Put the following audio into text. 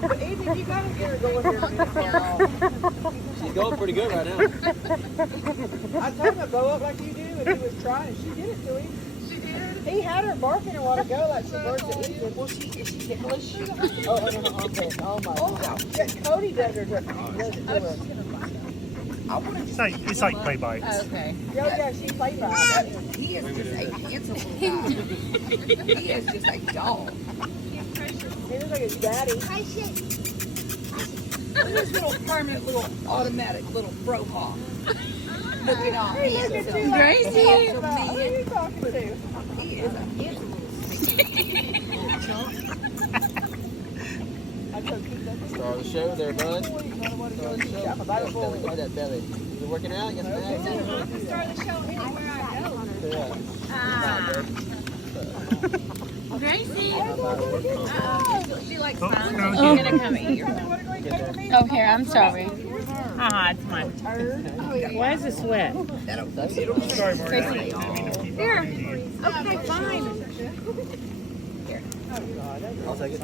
But Evie, you gotta get her going here in a minute. She's going pretty good right now. I told him to blow up like you do, and he was trying. She did it to him. She did? He had her barking a while ago like she birds at Ethan. Well, is she ticklish? Oh, okay. Oh, my God. Yeah, Cody does her. Does it to her. It's like play bites. Okay. Yeah, she play by it. He is just a handsome little guy. He is just a dog. He looks like his daddy. Look at this little permanent little automatic little fro hawk. Look at all handsome. Gracie. Handsome Who are man. you talking to? He is a handsome little chunk. Star of the show there, bud. Star of the show. Look at that belly. You working out? You got some abs? Start the show anywhere I go. Yeah. Gracie. She likes Oh, fun. no, She's gonna come eat your food. Oh, here, I'm sorry. It's mine. Why is it wet? Sorry, Marty. I didn't mean to keep Here. bothering you. Okay, fine. I'll take it.